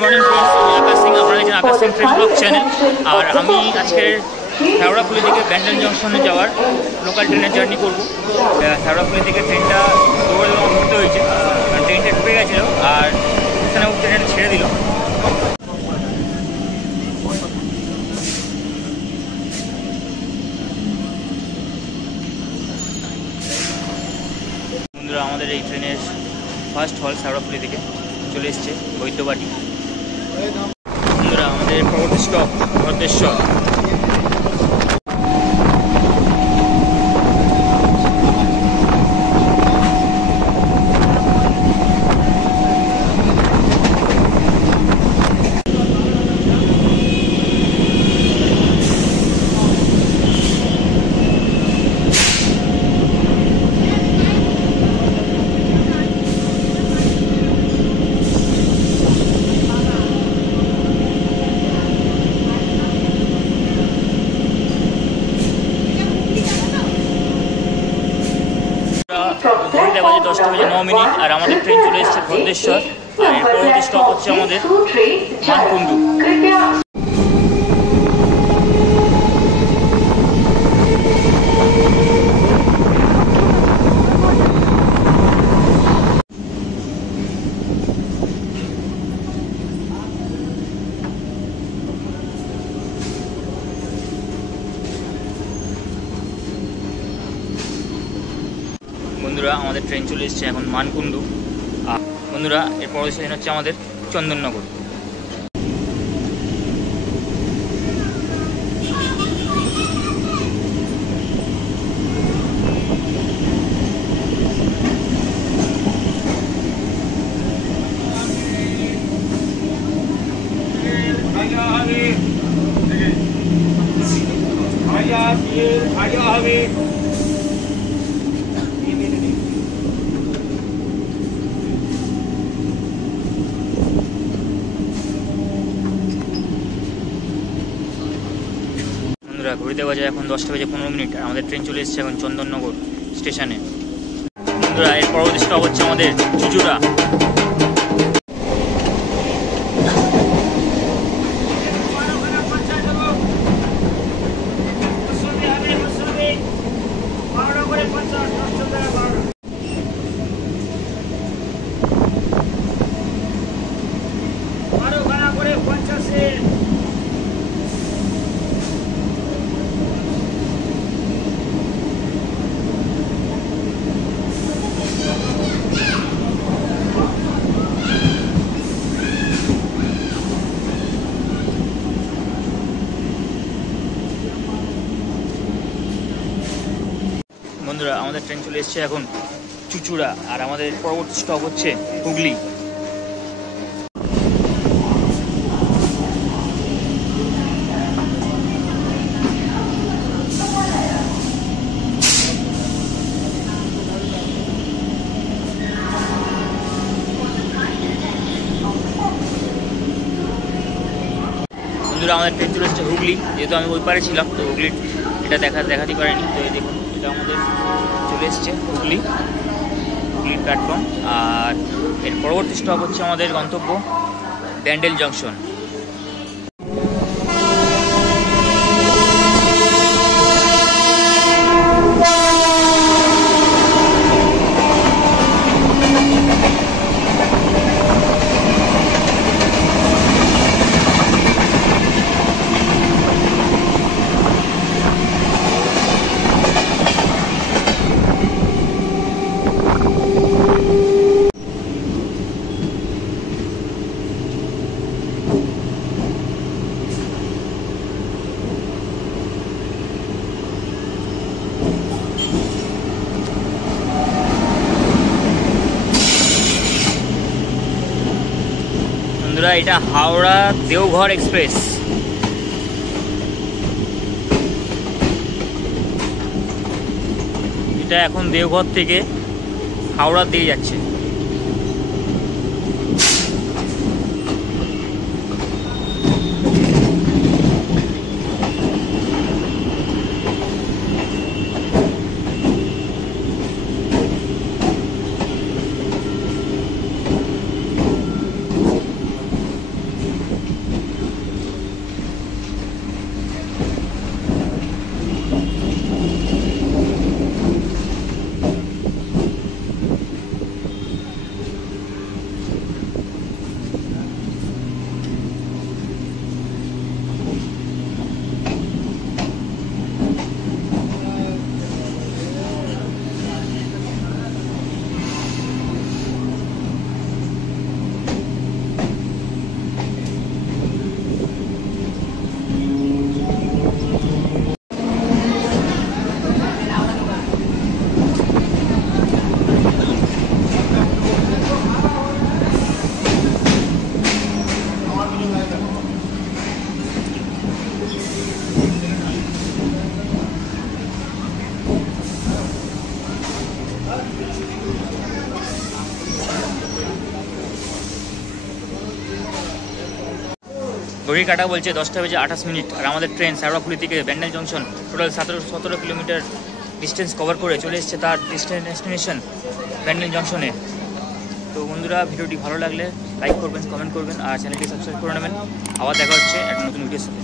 Morning friends, আমি আকাশ সিং। আপনারা দেখছেন আকাশ সিং ট্রেন ব্লগ চ্যানেল। আর আমি আজকের হাওড়াফুলি থেকে ব্যান্ডেল জংশনে যাওয়ার লোকাল ট্রেনের জার্নি করবো। হাওড়াফুলি থেকে ট্রেনটা দৌড়ে দৌড়ে ধরতে হয়েছে, কারণ ট্রেনটা ঢুকে গেছিলো আর এখানে ট্রেনটা ছেড়ে দিল। বন্ধুরা, আমাদের এই ট্রেনের ফার্স্ট হল হাওড়াফুলি থেকে চলে এসছে বৈদ্যবাটি। বন্ধুরা, আমাদের পরবর্তী স্টপ ভদ্রেশ্বর। ঘড়িতে বাজে 10:09 আর আমাদের ট্রেন চলে এসেছে ভদ্রেশ্বর। আর এর পরবর্তী স্টপ হচ্ছে আমাদের মানকুণ্ডু। বন্ধুরা, আমাদের ট্রেন চলে এসেছে এখন মানকুণ্ডু। আর বন্ধুরা, এর পরের স্টেশন হচ্ছে আমাদের চন্দননগর। ঘড়িতে বাজে এখন 10:15 আর আমাদের ট্রেন চলে এসেছে এখন চন্দননগর স্টেশনে। বন্ধুরা, এর পরবর্তী স্টপ হচ্ছে আমাদের চুচুড়া। বন্ধুরা, আমাদের ট্রেন চলে এসেছে এখন চুচুড়া আর আমাদের পরবর্তী স্টপ হচ্ছে হুগলি। বন্ধুরা, আমাদের ট্রেন চলে এসেছে হুগলি। যেহেতু আমি ওই পারে ছিলাম, তো হুগলির এটা দেখাতে পারিনি। তো এই দেখুন, এটা আমাদের চলে এসছে হুগলির প্ল্যাটফর্ম। আর এর পরবর্তী স্টপ হচ্ছে আমাদের গন্তব্য ব্যান্ডেল জংশন। বন্ধুরা, এটা হাওড়া দেওঘর এক্সপ্রেস। এটা এখন দেওঘর থেকে হাওড়া দিয়ে যাচ্ছে। ঘড়ির কাটা বলছে 10:28 আর আমাদের ট্রেন শেওড়াফুলি থেকে Bandel junction total 17 kilometre distance cover করে চলে এসেছে তার ডেস্টিনেশন ব্যান্ডেল জংশনে। তো বন্ধুরা, ভিডিওটি ভালো লাগলে লাইক করবেন, কমেন্ট করবেন আর চ্যানেলটি সাবস্ক্রাইব করে নেবেন। আবার দেখা হচ্ছে একটা নতুন ভিডিওর সাথে।